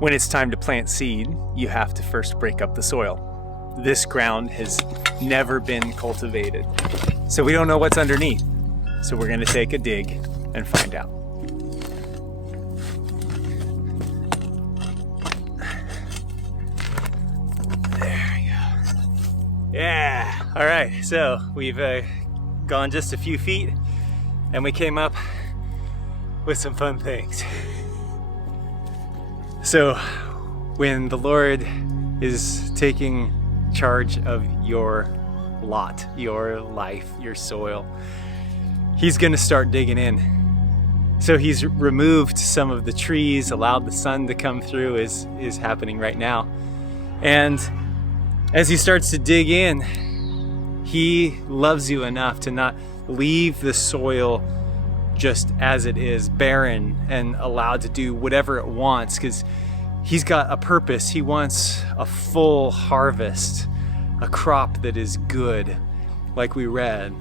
When it's time to plant seed, you have to first break up the soil. This ground has never been cultivated, so we don't know what's underneath. So we're going to take a dig and find out. There we go. Yeah, all right, so we've gone just a few feet and we came up with some fun things. So when the Lord is taking charge of your lot, your life, your soil, He's going to start digging in. So He's removed some of the trees, allowed the sun to come through, is happening right now. And as He starts to dig in, He loves you enough to not leave the soil just as it is, barren and allowed to do whatever it wants, because He's got a purpose. He wants a full harvest, a crop that is good, like we read,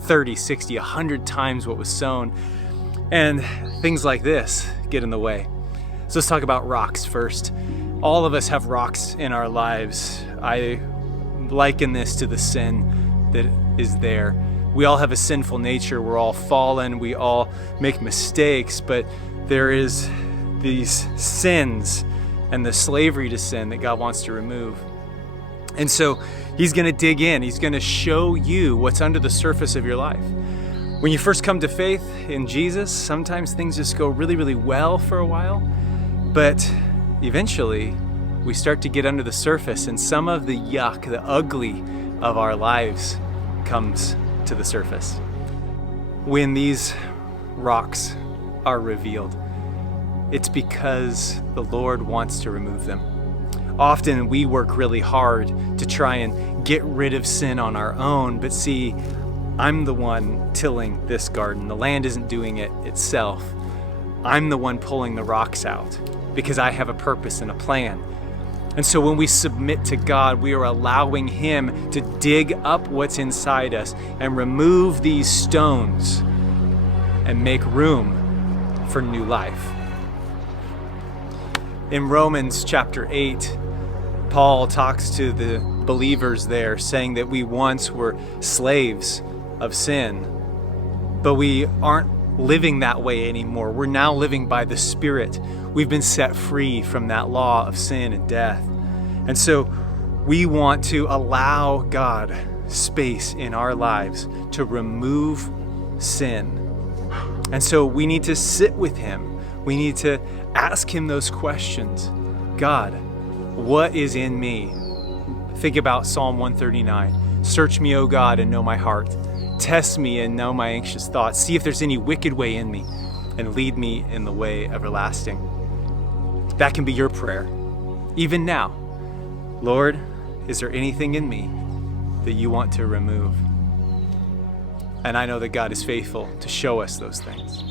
30, 60, 100 times what was sown. And things like this get in the way. So let's talk about rocks first. All of us have rocks in our lives. I liken this to the sin that is there. We all have a sinful nature. We're all fallen. We all make mistakes, but there is these sins and the slavery to sin that God wants to remove. And so He's going to dig in. He's going to show you what's under the surface of your life. When you first come to faith in Jesus, sometimes things just go really, really well for a while, but eventually we start to get under the surface, and some of the yuck, the ugly of our lives comes to the surface. When these rocks are revealed, it's because the Lord wants to remove them. Often we work really hard to try and get rid of sin on our own, but see, I'm the one tilling this garden. The land isn't doing it itself. I'm the one pulling the rocks out because I have a purpose and a plan. And so when we submit to God, we are allowing Him to dig up what's inside us and remove these stones and make room for new life. In Romans chapter 8, Paul talks to the believers there, saying that we once were slaves of sin, but we aren't living that way anymore. We're now living by the Spirit. We've been set free from that law of sin and death. And so we want to allow God space in our lives to remove sin. And so we need to sit with Him. We need to ask Him those questions. God, what is in me? Think about Psalm 139. Search me, O God, and know my heart. Test me and know my anxious thoughts. See if there's any wicked way in me, and lead me in the way everlasting. That can be your prayer, even now. Lord, is there anything in me that you want to remove? And I know that God is faithful to show us those things.